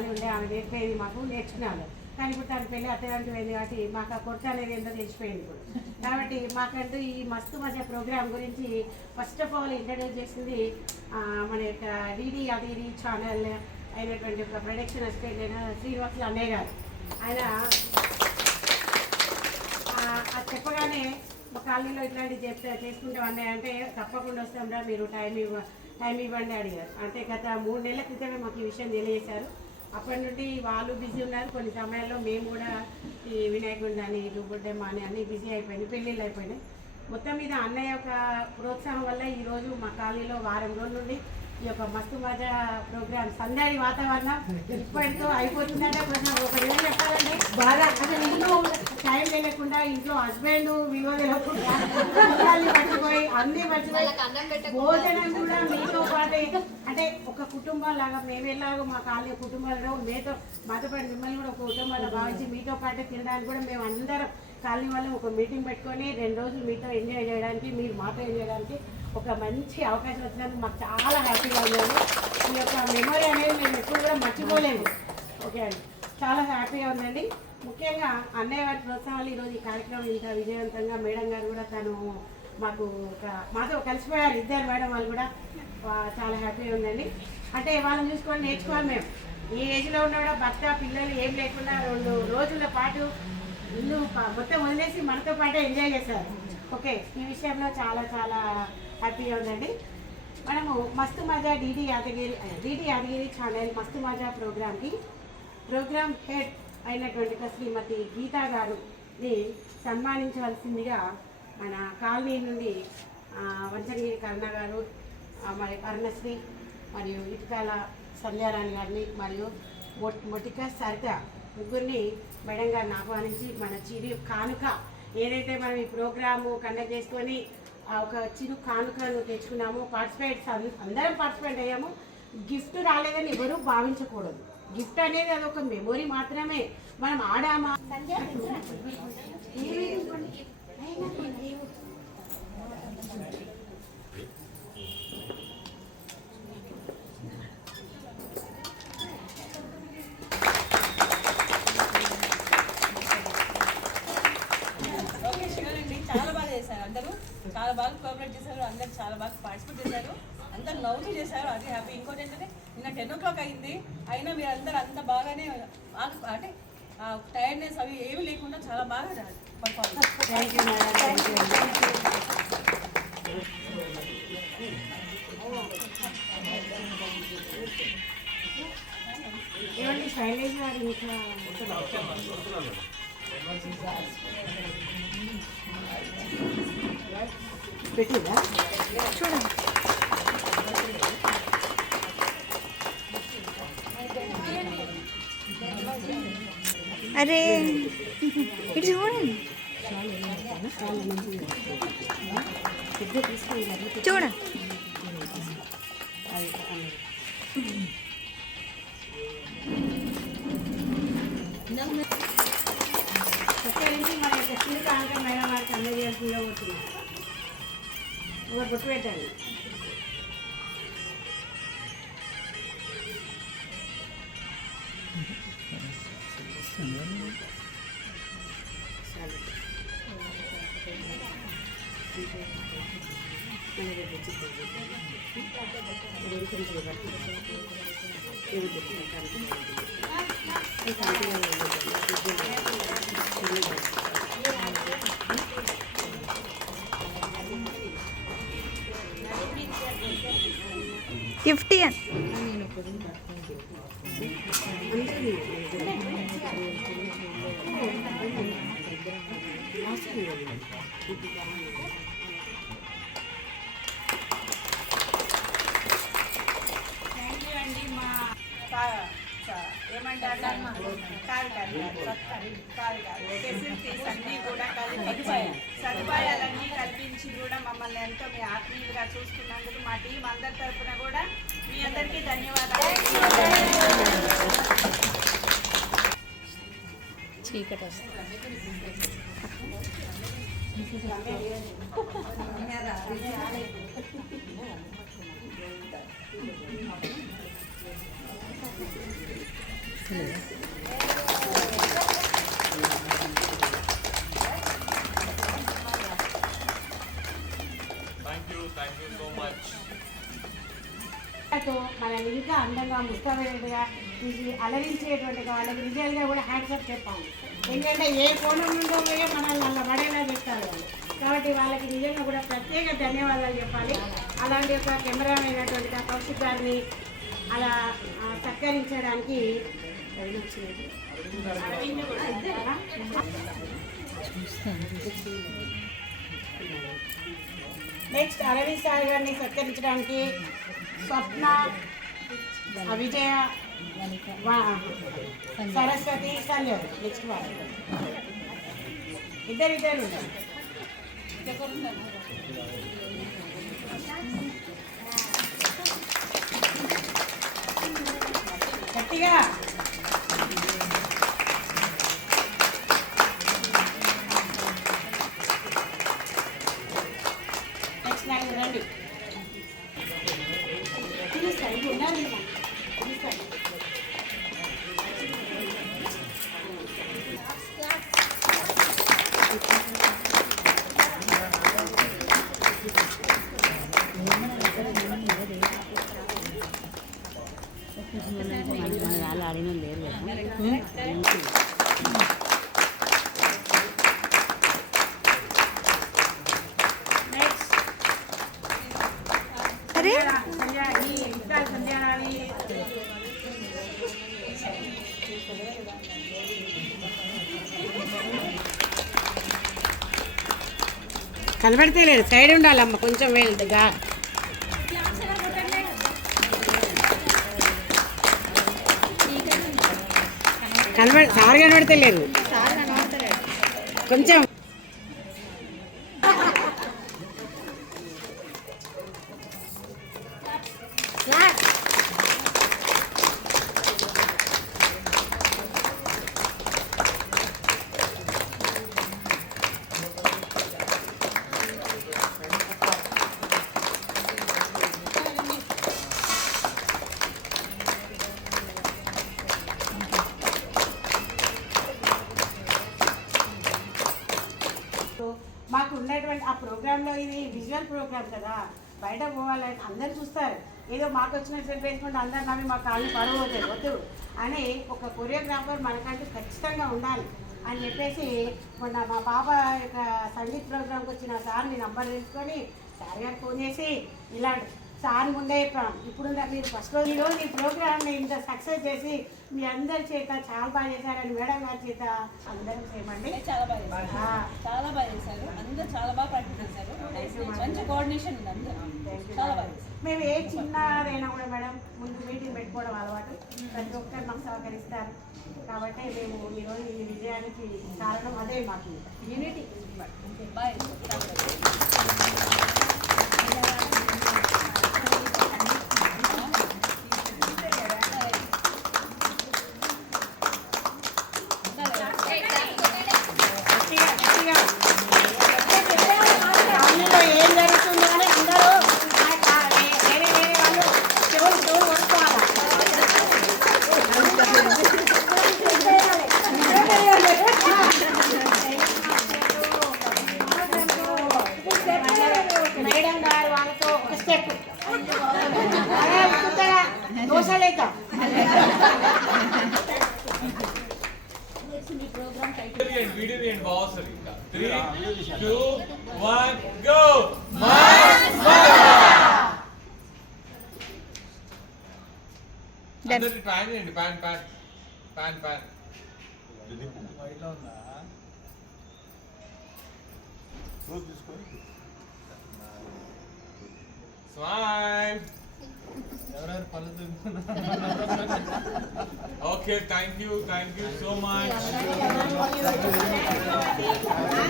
ఉండే ఆమె నేర్పేది మాకు నేర్చుకున్నాము. కానీ ఇప్పుడు తన పెళ్ళి అత్తగారికి వెళ్ళి కాబట్టి మాకు ఆ కొరత అనేది ఏంటో తెలిసిపోయింది ఇప్పుడు. కాబట్టి మాకంటూ ఈ మస్తు మజా ప్రోగ్రామ్ గురించి ఫస్ట్ ఆఫ్ ఆల్ ఇంట్రడ్యూస్ చేసింది మన యొక్క డిడి అదిరి ఛానల్ అయినటువంటి ఒక ప్రొడక్షన్ అసిస్టెంట్ అయిన శ్రీనివాసులు అన్నయ్య గారు. ఆయన అది చెప్పగానే మా కాలనీలో ఇట్లాంటివి చేసుకుంటాం అన్నయ్య అంటే తప్పకుండా వస్తాంరా, మీరు టైం ఇవ్వండి అడిగారు. అంటే గత 3 నెలల క్రితమే మాకు ఈ విషయం తెలియజేశారు. అప్పటి నుండి వాళ్ళు బిజీ ఉన్నారు. కొన్ని సమయాల్లో మేము కూడా ఈ వినాయకుడిని అని రుబ్బుడ్డమ్మ అని అన్నీ బిజీ అయిపోయినాయి, పెళ్ళిళ్ళు అయిపోయినాయి. మొత్తం మీద అన్నయ్య యొక్క ప్రోత్సాహం వల్ల ఈరోజు మా కాలనీలో వారం రోజుల నుండి ఈ యొక్క మస్తు మజా ప్రోగ్రామ్ సందడి వాతావరణం ఇప్పటితో అయిపోతుందంటే కొంచెం ఒక రోజు చెప్పాలంటే బాగా అసలు ఇంట్లో టైం తెలియకుండా ఇంట్లో హస్బెండ్ విలువ తెలియకుండా మర్చిపోయి అన్నీ మర్చిపోయి భోజనం కూడా మీతో పాటు అంటే ఒక కుటుంబం లాగా మేము ఎలాగో మా కాలనీ కుటుంబాలలో మాతో పాటు మిమ్మల్ని కూడా ఒక కుటుంబాల్లో భావించి మీతో పాటు తినడానికి కూడా మేము అందరం కాలనీ వాళ్ళం ఒక మీటింగ్ పెట్టుకొని 2 రోజులు మీతో ఎంజాయ్ చేయడానికి, మీరు మాతో ఎంజాయ్ చేయడానికి ఒక మంచి అవకాశం వచ్చినందుకు మాకు చాలా హ్యాపీగా ఉందండి. ఈ యొక్క మెమరీ అనేది మేము ఎప్పుడు కూడా మర్చిపోలేము. ఓకే అండి, చాలా హ్యాపీగా ఉందండి. ముఖ్యంగా అన్నయ్య వారి ప్రోత్సాహాలు ఈరోజు ఈ కార్యక్రమం ఇంత విజయవంతంగా మేడం గారు కూడా తను మాతో కలిసిపోయారు. ఇద్దరు మేడం వాళ్ళు కూడా చాలా హ్యాపీగా ఉందండి. అంటే వాళ్ళని చూసుకొని నేర్చుకోవాలి. మేము ఈ ఏజ్లో ఉన్న కూడా భర్త పిల్లలు ఏం లేకుండా 2 రోజుల పాటు ఇల్లు మొత్తం వదిలేసి మనతో పాటే ఎంజాయ్ చేశారు. ఓకే, ఈ విషయంలో చాలా చాలా హ్యాపీగా ఉందండి. మనము మస్తు మజా డిడి యాదగిరి ఛానల్ మస్తు మజా ప్రోగ్రామ్ హెడ్ అయినటువంటి శ్రీమతి గీతా గారుని సన్మానించవలసిందిగా మన కాలనీ నుండి వంచగిరి కరుణ గారు, మరి అరుణశ్రీ మరియు ఇటుకాల సంధ్యారాణి గారిని మరియు మొటిక సరిత ముగ్గురిని మేడం గారిని ఆహ్వానించి మన చిరు కానుక ఏదైతే మనం ఈ ప్రోగ్రాము కండక్ట్ చేసుకొని ఒక చిరు కానుకను తెచ్చుకున్నాము. అందరం పార్టిసిపేట్ అయ్యాము. గిఫ్ట్ రాలేదని ఎవరూ భావించకూడదు. గిఫ్ట్ అనేది అదొక మెమొరీ మాత్రమే. మనం ఆడామా అందరూ చాలా బాగా కోఆపరేట్ చేశారు. అందరూ చాలా బాగా పార్టిసిపేట్ చేశారు. అందరూ నవ్వుతూ చేశారు. అది హ్యాపీ. ఇంకోటి ఏంటంటే నిన్న 10 o'clock అయింది, అయినా మీరు అందరూ అంత బాగానే అంటే టైర్డ్నెస్ అవి ఏమి లేకుండా చాలా బాగా పర్ఫార్మెన్స్. పెట్టిందా చూడండి. అరే ఇటు చూడండి, చూడండి. మన యొక్క చిరు కానుక మేడం వారికి అందజేయాల్సిందిగా పోతుంది. ఒక గుర్తు పెట్టండి. గిఫ్ట్ ఫెసిలిటీస్ అన్నీ కూడా సదుపాయాలన్నీ కల్పించి కూడా మమ్మల్ని ఎంతో మీ ఆత్మీయులుగా చూసుకున్నందుకు మా టీం అందరి తరఫున కూడా మీ అందరికీ ధన్యవాదాలు. చీకటి Thank you so much. మనల్ని ఇంకా అందంగా ముస్తాబైనట్టుగా ఇది అలరించేటువంటి వాళ్ళకి నిజంగా కూడా హ్యాండ్సప్ చెప్పాలి. ఎందుకంటే ఏ కోణం నుండో పోయే మనల్ని అలా పడేలా చేస్తారు వాళ్ళు. కాబట్టి వాళ్ళకి నిజంగా కూడా ప్రత్యేక ధన్యవాదాలు చెప్పాలి. అలాంటి ఒక కెమెరామెన్ అయినటువంటి కౌశిక్ గారిని అలా సత్కరించడానికి నెక్స్ట్ అరవింద్ సార్ గారిని సత్కరించడానికి స్వప్న, విజయ, సరస్వతి, సంజయ్ నెక్స్ట్ వాళ్ళు ఇద్దరు గట్టిగా నెక్స్ట్ నాకు రండి పిలుస్తాను ఇది ఉండాలి పిలుస్తాను. అరే కనబడితే లేదు సైడ్ ఉండాలమ్మ కొంచెం వెళ్తుందిగా సార్ కనబడితే లేదు కొంచెం మాకు ఉన్నటువంటి ఆ ప్రోగ్రాంలో ఇది విజువల్ ప్రోగ్రామ్ కదా, బయట పోవాలంటే అందరు చూస్తారు, ఏదో మాకు వచ్చిన వేసుకుంటే అందరు నమ్మి మా కాళ్ళు పడబోతాయి వద్దు అని ఒక కొరియోగ్రాఫర్ మనకంటూ ఖచ్చితంగా ఉండాలి అని చెప్పేసి మొన్న మా పాప యొక్క సంగీత్ ప్రోగ్రామ్కి వచ్చిన సార్ని నంబర్ తీసుకొని సార్ గారు ఫోన్ చేసి ఇలా సార్ ముందే చెప్పాం ఇప్పుడు మీరు ఫస్ట్ రోజు ఈరోజు ఈ ప్రోగ్రామ్ని ఇంత సక్సెస్ చేసి మీ అందరి చేత చాలా బాగా చేశారని మేడం గారి చేత అందరం చేయమండి. చాలా బాగా చేశారు అందరూ చాలా బాగా ప్రాక్టీస్ చేశారు. మంచి కోఆర్డినేషన్ ఉంది అందరూ చాలా బాగా. మేము ఏ చిన్నదైనా కూడా మేడం ముందు మీటింగ్ పెట్టుకోవడం అలవాటు, ప్రతి ఒక్కరు మాకు సహకరిస్తారు కాబట్టి మేము ఈరోజు ఈ విజయానికి కారణం అదే మాకు యూనిటీ. బాయ్. ఏం జరుగుతుందో అని అందరూ వేరే వేరే వాళ్ళు చెవులు కొనుక్కోవాలి. మేడం గారు వాళ్ళతో ఒక స్టెప్ దోశలేక Video and boss. 3, 2, 1, go! అందరి ప్యాన్ అండి ప్యాన్ smile. Okay, thank you so much.